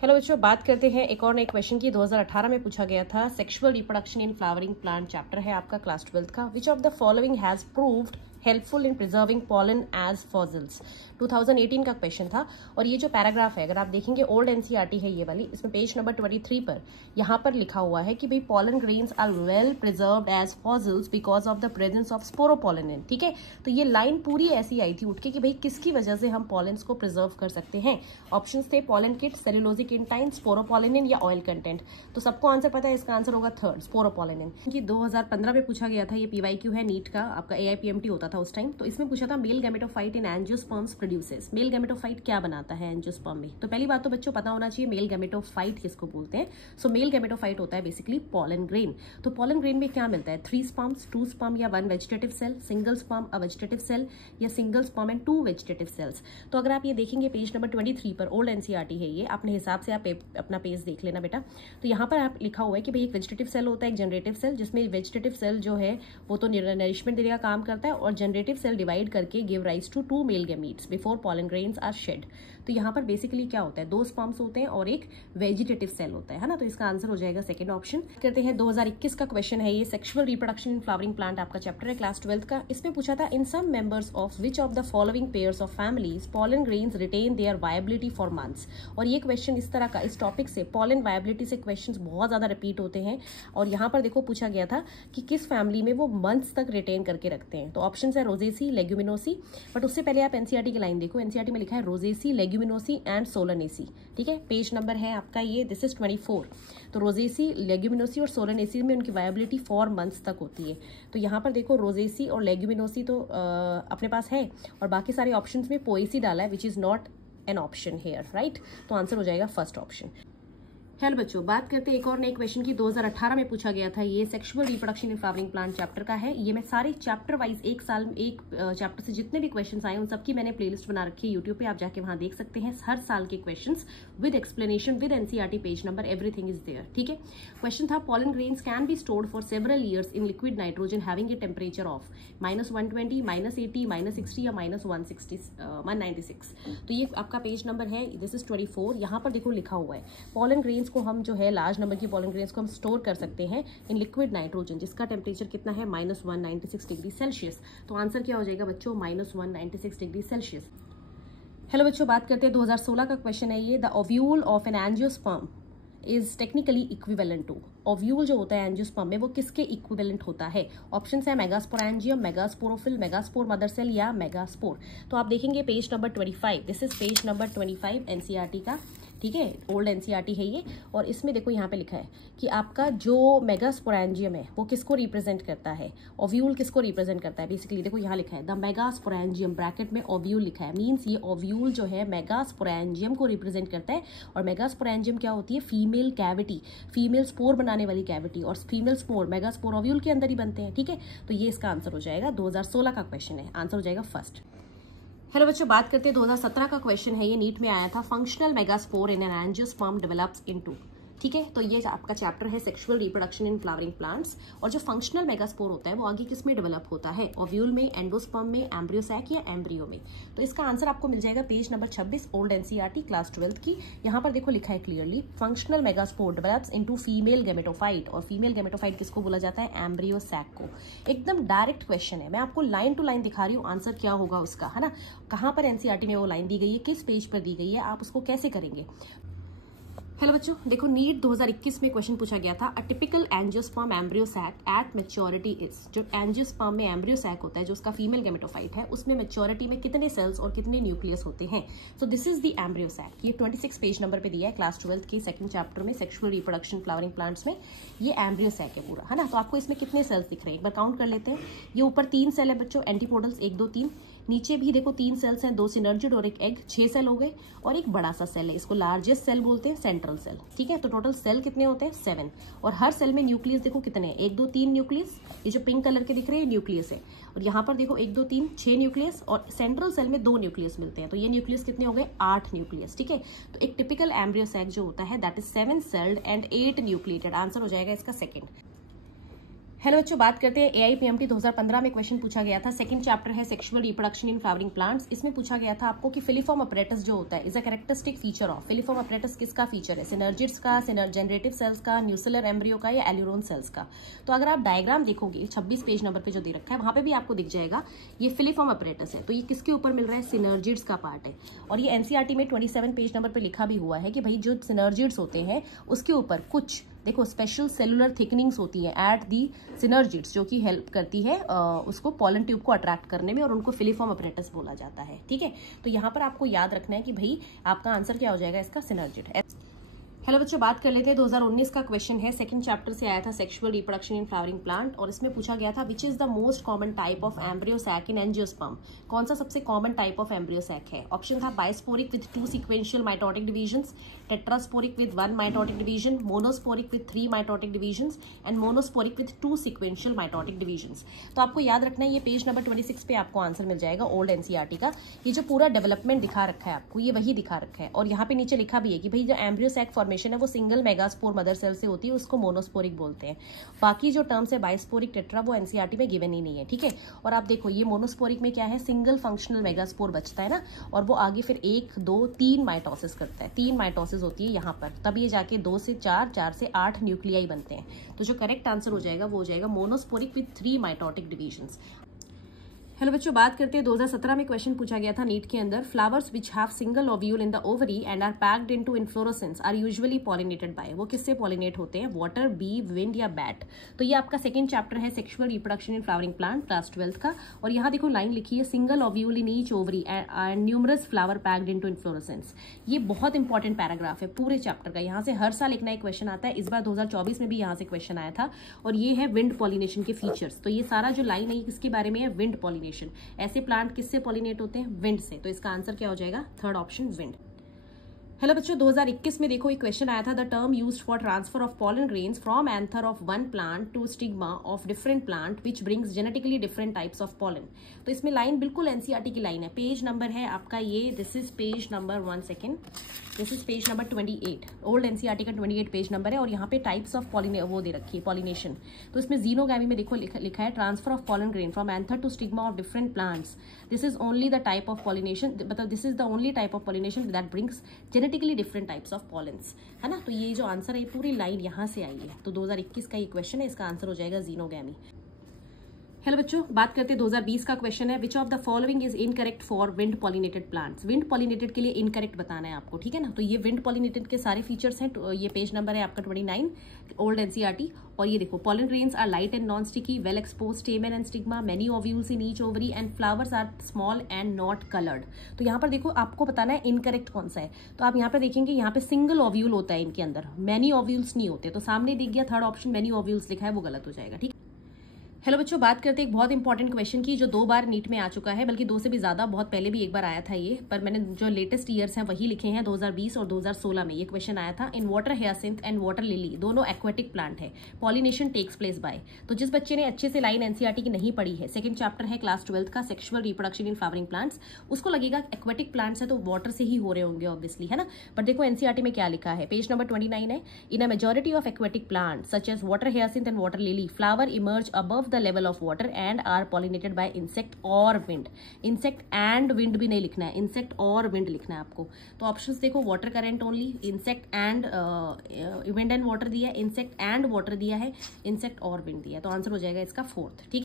Hello बच्चों, बात करते हैं एक और नए क्वेश्चन की। 2018 में पूछा गया था। Sexual reproduction in flowering plant chapter है आपका क्लास 12 का। Which of the following has proved helpful in preserving pollen as fossils. 2018 का क्वेश्चन था। और ये जो पैराग्राफ है, अगर आप देखेंगे ओल्ड एनसीईआरटी है ये वाली, इसमें पेज नंबर 23 पर यहाँ पर लिखा हुआ है कि भाई pollen grains are well preserved as fossils because of the presence of sporopollenin. ठीक है, तो ये लाइन पूरी ऐसी आई थी उठ के कि भाई किसकी वजह से हम पॉलेंस को प्रिजर्व कर सकते हैं। ऑप्शंस थे pollen kit, cellulosic intine, sporopollenin या ऑयल कंटेंट। तो सबको आंसर पता है, इसका आंसर होगा थर्ड, स्पोरोपोलिन। कि 2015 में पूछा गया था, ये पीवाईक्यू है नीट का, आपका एआईपीएमटी होता था उस टाइम। तो इसमें पूछा था male gametophyte in angiosperms produces. Male gametophyte क्या बनाता है एंजियोस्पर्म में? तो पहली बात तो बच्चों पता होना चाहिए मेल गैमेटोफाइट किसको बोलते हैं। सो मेल गैमेटोफाइट होता है बेसिकली पॉलन ग्रेन। तो पॉलन ग्रेन में क्या मिलता है? 3 स्पर्म्स, 2 स्पर्म या 1 vegetative cell, single sperm a vegetative cell या single sperm and 2 vegetative cells. तो अगर आप ये देखेंगे पेज नंबर 23 पर, ओल्ड एनसीईआरटी है ये, अपने हिसाब से आप अपना पेज देख लेना बेटा। तो यहाँ पर आप लिखा हुआ है कि भाई एक वेजिटेटिव सेल होता है, एक जनरेटिव सेल, जिसमें वेजिटेटिव सेल जो है वो तो नरिशमेंट देने का काम करता है, और जनरेटिव सेल डिवाइड करके give rise to 2 male gametes before pollen grains are shed. तो यहाँ पर बेसिकली क्या होता है, 2 स्पर्म्स होते हैं और एक वेजिटेटिव सेल होता है ना। तो इसका आंसर हो जाएगा सेकंड ऑप्शन। करते हैं 2021 का क्वेश्चन है ये, sexual reproduction in flowering plant आपका चैप्टर है क्लास 12 का। इसमें पूछा था in some members of which of the following pairs of families pollen grains retain their viability for months. और ये क्वेश्चन इस तरह का, इस टॉपिक से पॉलन वायबिलिटी से क्वेश्चंस बहुत ज्यादा रिपीट होते हैं। और यहाँ पर देखो पूछा गया था कि किस फैमिली में वो मंथ्स तक रिटेन करके रखते हैं। तो ऑप्शन है रोजेसी, लेग्यूमिनोसी। बट उससे पहले आप एनसीईआरटी की लाइन देखो, एनसीईआरटी में लिखा है रोजेसी, लेग्यूमिनोसी एंड सोलनेसी। ठीक है, पेज नंबर है आपका ये, दिस इज 24। तो रोजेसी, लेग्यूमिनोसी और सोलनेसी में उनकी वायबिलिटी 4 मंथ्स तक होती है। तो यहाँ पर देखो रोजेसी और लेग्यूमिनोसी तो अपने पास है, और बाकी सारे ऑप्शंस में पोएसी डाला है, which is not an option here, right. तो आंसर हो जाएगा फर्स्ट ऑप्शन। हेलो बच्चों, बात करते हैं एक और नए क्वेश्चन की। 2018 में पूछा गया था, ये sexual reproduction in flowering plant chapter का है। ये मैं सारे चैप्टर वाइज एक साल में एक चैप्टर से जितने भी क्वेश्चंस आए उन सबकी मैंने प्लेलिस्ट बना रखी है यूट्यूब पे, आप जाके वहां देख सकते हैं। हर साल के questions with explanation, with NCERT page number, everything is there. ठीक है, क्वेश्चन था pollen grains can be stored for several years in liquid nitrogen having a temperature of -120, -80, -60 या -196। तो ये आपका पेज नंबर है, दिस इज 24। यहाँ पर देखो लिखा हुआ है पॉलन ग्रेन्स को हम जो है लार्ज नंबर की पॉलन ग्रेन्स को हम स्टोर कर सकते हैं इन लिक्विड नाइट्रोजन, जिसका टेम्परेचर कितना है -196 डिग्री सेल्सियस। तो आंसर क्या हो जाएगा बच्चों, -196 डिग्री सेल्सियस। हेलो बच्चों, बात करते हैं 2016 का क्वेश्चन है ये, the ovule of an angiosperm is technically equivalent to. Ovule जो होता है एंजियोस्पर्म में वो किसके इक्विवेलेंट होता है? ऑप्शन है megasporangium, megasporophyll, megaspore mother cell या मेगास्पोर। तो आप देखेंगे page number 25, this is page number 25 NCERT का। ठीक है, ओल्ड एनसीईआरटी है ये। और इसमें देखो यहाँ पे लिखा है कि आपका जो मेगास्पोरेंजियम है वो किसको रिप्रेजेंट करता है, ओव्यूल किसको रिप्रेजेंट करता है। बेसिकली देखो यहाँ लिखा है द मेगास्पोरेंजियम, ब्रैकेट में ओव्यूल लिखा है, मीन्स ये ओव्यूल जो है मेगास्पोरेंजियम को रिप्रेजेंट करता है। और मेगास्पोरेंजियम क्या होती है? फीमेल कैविटी, फीमेल स्पोर बनाने वाली कैविटी, और फीमेल स्पोर मेगास्पोर ओव्यूल के अंदर ही बनते हैं। ठीक है, तो ये इसका आंसर हो जाएगा। 2016 का क्वेश्चन है, आंसर हो जाएगा फर्स्ट। हेलो बच्चों, बात करते हैं 2017 का क्वेश्चन है ये, नीट में आया था, functional megaspore in an angiosperm develops into. ठीक है, तो ये आपका चैप्टर है sexual reproduction in flowering plants. और जो फंक्शनल मेगास्पोर होता है वो आगे किस में डेवलप होता है? ओव्यूल में, एंडोस्पर्म में, एम्ब्रियो सैक या एम्ब्रियो में। तो इसका आंसर आपको मिल जाएगा page number 26 old NCERT class 12 की। यहाँ पर देखो लिखा है clearly, functional megaspore develops into female gametophyte. और फीमेल गैमेटोफाइट किसको बोला जाता है? एम्ब्रियो सैक को। एकदम डायरेक्ट क्वेश्चन है, मैं आपको लाइन टू लाइन दिखा रही हूँ आंसर क्या होगा उसका, है ना। कहाँ पर एनसीईआरटी में वो लाइन दी गई है, किस पेज पर दी गई है, आप उसको कैसे करेंगे। हेलो बच्चों, देखो नीट 2021 में क्वेश्चन पूछा गया था, a typical angiosperm embryo sac at maturity is. जो एंजियोस्पर्म में एम्ब्रियो सैक होता है, जो उसका फीमेल गैमेटोफाइट है, उसमें मैच्योरिटी में कितने सेल्स और कितने न्यूक्लियस होते हैं। So this is the embryo sac. ये 26 पेज नंबर पे दिया है क्लास 12 के सेकंड चैप्टर में, सेक्सुअल रिप्रोडक्शन फ्लावरिंग प्लांट्स में। ये एम्ब्रियो सैक है पूरा, है ना। तो आपको इसमें कितने सेल्स दिख रहे हैं, एक बार काउंट कर लेते हैं। ये ऊपर 3 सेल है बच्चों, एंटीपोडल्स 1 2 3। नीचे भी देखो 3 सेल्स हैं, 2 सिनर्जिड और एक एग, 6 सेल हो गए। और एक बड़ा सा सेल है, इसको लार्जेस्ट सेल बोलते हैं, सेंट्रल सेल। ठीक है, तो टोटल सेल कितने होते हैं? 7। और हर सेल में न्यूक्लियस देखो कितने हैं, 1 2 3 न्यूक्लियस। ये जो पिंक कलर के दिख रहे हैं न्यूक्लियस है। और यहाँ पर देखो 1 2 3 6 न्यूक्लियस, और सेंट्रल सेल में 2 न्यूक्लियस मिलते हैं। तो ये न्यूक्लियस कितने हो गए? 8 न्यूक्लियस। ठीक है, तो एक टिपिकल एम्ब्रियो सैक जो होता है that is 7 celled and 8 nucleated. Answer हो जाएगा इसका सेकेंड। हेलो बच्चों, बात करते हैं AIPMT 2015 में क्वेश्चन पूछा गया था। सेकंड चैप्टर है sexual reproduction in flowering plants. इसमें पूछा गया था आपको कि फिलीफॉर्म अपरेटस जो होता है is a characteristic feature of. Filiform apparatus किसका फीचर है? सिनर्जिड्स का, जनरेटिव सेल्स का, न्यूसेलर एम्ब्रियो का या एल्यूरोन सेल्स का? तो अगर आप डायग्राम देखोगे 26 पेज नंबर पे जो दे रखा है वहां पे भी आपको दिख जाएगा ये फिलीफॉर्म अपरेटस है। तो ये किसके ऊपर मिल रहा है? सिनर्जिड्स का पार्ट है। और ये NCERT में 27 पेज नंबर पे लिखा भी हुआ है कि भाई जो सिनर्जिड्स होते हैं उसके ऊपर कुछ देखो स्पेशल सेलुलर थिकनिंग्स होती हैं एट दी सिनर्जिड्स, जो कि हेल्प करती है उसको पॉलन ट्यूब को अट्रैक्ट करने में, और उनको फिलीफॉर्म अपरेटस बोला जाता है। ठीक है, तो यहाँ पर आपको याद रखना है कि भाई आपका आंसर क्या हो जाएगा इसका? सिनर्जिड। हेलो बच्चों, बात कर लेते हैं 2019 का क्वेश्चन है। सेकंड चैप्टर से आया था sexual reproduction in flowering plant, और इसमें पूछा गया था which is the most common type of embryo sac in angiosperm. कौन सा सबसे common type of embryo sac है? ऑप्शन था bisporic with 2 sequential mitotic divisions, tetrasporic with 1 mitotic division, monosporic with 3 mitotic divisions and monosporic with 2 sequential mitotic divisions. तो आपको याद रखना है ये पेज नंबर 26 पे आपको आंसर मिल जाएगा ओल्ड NCERT का। ये जो पूरा डेवलपमेंट दिखा रखा है आपको ये वही दिखा रखा है, और यहाँ पे नीचे लिखा भी है कि भाई जो एम्ब्रियो सैक फॉर्मेशन है वो सिंगल मेगास्पोर मदर सेल से होती है, उसको मोनोस्पोरिक बोलते हैं। बाकी जो टर्म्स है बाइस्पोरिक, टेट्रा, वो NCERT में गिवन ही नहीं है। ठीक है, और आप देखो ये मोनोस्पोरिक में क्या है? सिंगल फंक्शनल मेगास्पोर बचता है ना, और वो आगे फिर 1, 2, 3 माइटोसिस करता है। 3 माइटोसिस होती है यहाँ पर, तब ये जाके 2 से 4, 4 से 8 न्यूक्लियाई बनते हैं। तो जो करेक्ट आंसर हो जाएगा वो हो जाएगा monosporic with 3 mitotic divisions. Hello बच्चों, बात करते हैं 2017 में क्वेश्चन पूछा गया था नीट के अंदर। Flowers which have single ovule in the ovary and are packed into inflorescence are usually pollinated by. वो किससे पॉलिनेट होते हैं? वाटर, बी, विंड या बैट। तो ये आपका सेकंड चैप्टर है sexual reproduction in flowering plant, class 12 का। और यहाँ देखो लाइन लिखी है single ovule in each ovary and numerous flower packed into inflorescence. ये बहुत इंपॉर्टेंट पैराग्राफ है पूरे चैप्टर का। यहाँ से हर साल एक नया क्वेश्चन आता है। इस बार 2024 में भी यहाँ से क्वेश्चन आया था, और ये है विंड पॉलिनेशन के फीचर्स। तो ये सारा जो लाइन है किसके बारे में है? Wind pollination. ऐसे प्लांट किससे पॉलिनेट होते हैं? विंड से। तो इसका आंसर क्या हो जाएगा? Third option, wind. हेलो बच्चों, 2021 में देखो एक क्वेश्चन आया था। The term used for transfer of pollen grains from anther of one plant to stigma of different plant which brings genetically different types of pollen. तो इसमें लाइन बिल्कुल NCERT की लाइन है। पेज नंबर है आपका ये, this is page number 1 second, this is page number 28। Old NCERT का 28 page number है, और यहाँ पे टाइप्स ऑफ वो दे रखी है पॉलिनेशन। तो इसमें जीनोगैमी में देखो लिखा है transfer of pollen grain from anther to stigma of different plants. This is only the type of pollination, मतलब this is the only type of pollination that brings genetically different types of pollens, है ना। तो ये जो answer है ये पूरी line यहाँ से आई है। तो 2021 का ये क्वेश्चन है, इसका आंसर हो जाएगा जीनोगैमी। हेलो बच्चों, बात करते हैं 2020 का क्वेश्चन है। विच of the following is incorrect for wind pollinated plants. Wind pollinated के लिए इनकरेक्ट बताना है आपको, ठीक है ना। तो ये विंड पॉलिनेटेड के सारे फीचर्स हैं। तो ये पेज नंबर है आपका 29 ओल्ड NCERT। और ये देखो pollen grains are light and non sticky, well expose stamen and stigma, many ovules in each ovary and flowers are small and not coloured. तो यहाँ पर देखो आपको बताना है इनकरेक्ट कौन सा है। तो आप यहाँ पे देखेंगे यहाँ पे सिंगल ओव्यूल होता है इनके अंदर, मैनी ओव्यूल्स नहीं होते। तो सामने दिख गया थर्ड ऑप्शन, मैनी ओव्यूल्स लिखा है, वो गलत हो जाएगा। ठीक है, हेलो बच्चों, बात करते हैं एक बहुत इंपॉर्टेंट क्वेश्चन की जो 2 बार नीट में आ चुका है, बल्कि 2 से भी ज्यादा, बहुत पहले भी एक बार आया था ये, पर मैंने जो लेटेस्ट ईयर्स हैं वही लिखे हैं। 2020 और 2016 में ये क्वेश्चन आया था। In water hyacinth and water lily, दोनों एक्वेटिक प्लांट है, पॉलिनेशन टेक्स प्लेस बाय। तो जिस बच्चे ने अच्छे से लाइन NCERT की नहीं पढ़ी है, सेकंड चैप्टर है क्लास 12 का sexual reproduction in flowering plants, उसको लगेगा एक्वेटिक प्लांट्स है तो वाटर से ही हो रहे होंगे ऑब्वियसली, है ना। बट देखो NCERT में क्या लिखा है, पेज नंबर 29 है। In a majority of aquatic plant such as water hyacinth and water lily, flower emerge above the level of water and are pollinated by insect or wind। insect and wind भी नहीं लिखना है, insect और wind लिखना है आपको। तो options देखो, water current only, insect and wind and water दिया है, insect and water दिया है, insect और wind दिया है। तो आंसर हो जाएगा इसका 4th। ठीक है।